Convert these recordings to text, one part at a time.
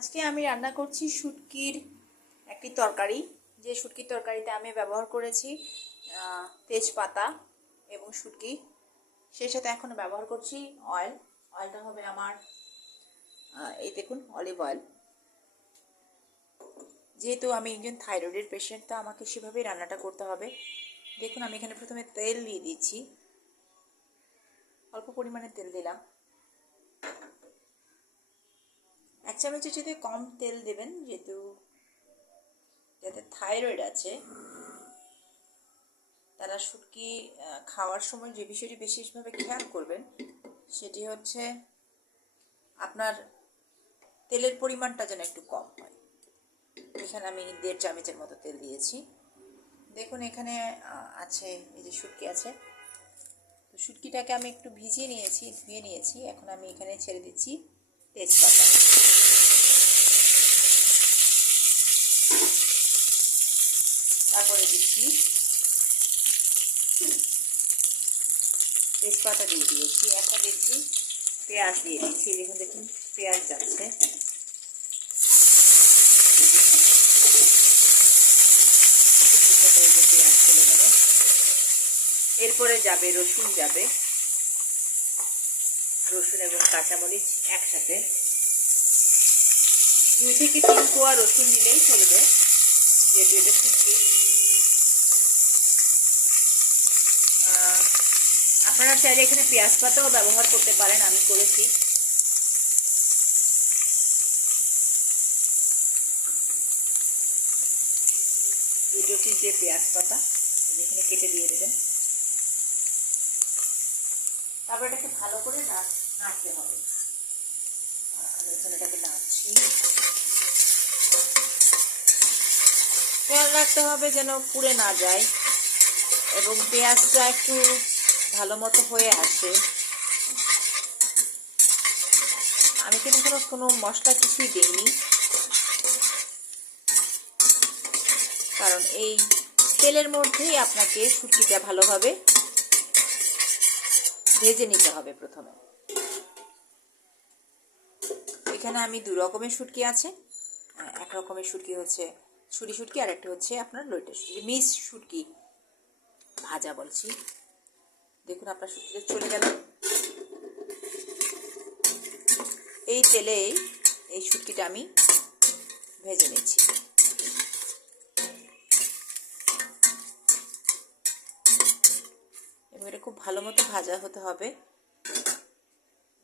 আজকে আমি রান্না করছি শুটকির একটি তরকারি। যে শুটকির তরকারিতে আমি ব্যবহার করেছি তেজপাতা এবং শুটকি, সেই সাথে এখন ব্যবহার করছি অয়েল। অয়েলটা হবে আমার এই দেখুন, অলিভ অয়েল। যেহেতু আমি একজন থাইরয়েডের পেশেন্ট, তো আমাকে সেভাবেই রান্নাটা করতে হবে। দেখুন, আমি এখানে প্রথমে তেল দিয়ে দিচ্ছি, অল্প পরিমাণে তেল দিলাম। 1 চামচের চেয়ে কম তেল দেবেন, যেহেতু যাদের থাইরয়েড আছে তারা শুটকি খাওয়ার সময় যে বিষয়টি বিশেষভাবে খেয়াল করবেন সেটি হচ্ছে আপনার তেলের পরিমাণটা যেন একটু কম হয়। এখানে আমি 1.5 চামচের মতো তেল দিয়েছি। দেখুন, এখানে আছে এই যে শুটকি আছে, তো শুটকিটাকে আমি একটু ভিজিয়ে নিয়েছি, ধুয়ে নিয়েছি। এখন আমি এখানে ছেড়ে দিচ্ছি তেজপাতা। তারপরে দিচ্ছি তেজপাতা দিয়ে দিয়েছি। এখন দিচ্ছি পেঁয়াজ দিয়ে দিচ্ছি। দেখুন পেঁয়াজ যাচ্ছে। পেঁয়াজ চলে গেল, এরপরে যাবে রসুন, যাবে রসুন এবং কাঁচামরিচ একসাথে। 2 থেকে 3 কোয়া রসুন দিলেই চলবে, যেহেতু এটা শুটকি। আপনারা চাইলে এখানে পেঁয়াজ পাতাও ব্যবহার করতে পারেন, আমি করেছি। দুটো যে পেঁয়াজ পাতা এখানে কেটে দিয়ে দেবেন। তারপর এটাকে ভালো করে নাড়তে হবে। আমি এখানে এটাকে নাড়ছি। খেয়াল রাখতে হবে যেন পুড়ে না যায় এবং পেঁয়াজটা একটু ভালো মতো হয়ে আসে। আমি কিন্তু কোনো মশলা কিছুই দিইনি, কারণ এই তেলের মধ্যেই আপনাকে শুটকিটা ভালোভাবে ভেজে নিতে হবে। প্রথমে এখানে আমি 2 রকমের শুটকি আছে। এক রকমের শুটকি হচ্ছে ছুরি শুটকি, আর একটা হচ্ছে আপনার লইটে শুটকি, মিক্স শুটকি ভাজা বলছি। দেখুন, আপনার শুটকিটা চলে গেল। এই তেলেই এই শুটকিটা আমি ভেজে নিচ্ছি। এবং এটা খুব ভালো মতো ভাজা হতে হবে।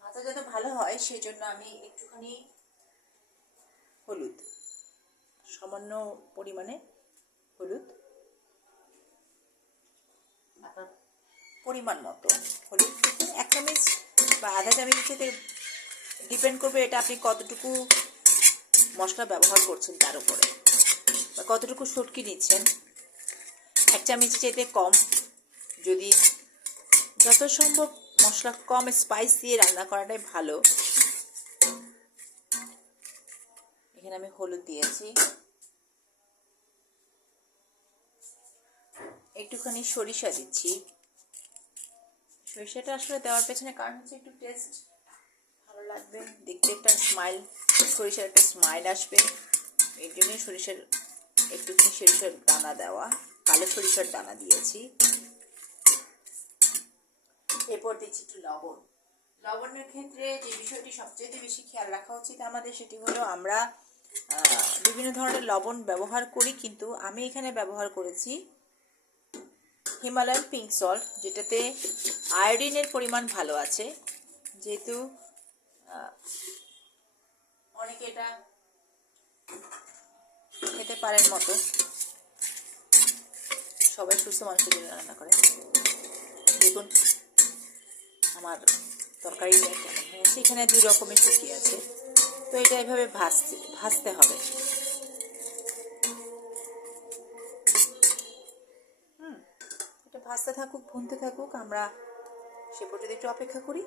ভাজা যাতে ভালো হয় সেই জন্য আমি একটুখানি হলুদ, সামান্য পরিমাণে হলুদ, আপনার পরিমাণ মতো হলুদ, 1 চামচ বা আধা চামচের ডিপেন্ড করবে এটা আপনি কতটুকু মশলা ব্যবহার করছেন তার উপরে, বা কতটুকু শুটকি নিচ্ছেন। 1 চামচের চাইতে কম। যদি যত সম্ভব মশলা কম, স্পাইস দিয়ে রান্না করাটাই ভালো। এখানে আমি হলুদ দিয়েছি, একটুখানি সরিষা দিচ্ছি। সরিষাটা আসলে দেওয়ার পেছনে কারণ হচ্ছে একটু টেস্ট ভালো লাগবে, দেখতে একটা স্মাইল, সরিষার একটা স্মাইল আসবে। এর জন্য একটুখানি সরিষার দানা দেওয়া, কালো সরিষার দানা দিয়েছি। এরপর দিচ্ছি একটু লবণ। লবণের ক্ষেত্রে যে বিষয়টি সবচেয়ে বেশি খেয়াল রাখা উচিত আমাদের, সেটি হলো আমরা বিভিন্ন ধরনের লবণ ব্যবহার করি, কিন্তু আমি এখানে ব্যবহার করেছি হিমালয়ান পিঙ্ক সল্ট, যেটাতে আয়োডিনের পরিমাণ ভালো আছে। যেহেতু অনেকে এটা খেতে পারেন মতো, সবাই সুস্থ মানুষের জন্য রান্না করে। দেখুন আমার তরকারিটা কেমন হয়েছে। এখানে 2 রকমের শুটকি আছে, তো এটা এভাবে ভাজতে হবে। এটা ভাজতে থাকুক, ভুনতে থাকুক, আমরা সে পর্যন্ত একটু অপেক্ষা করি।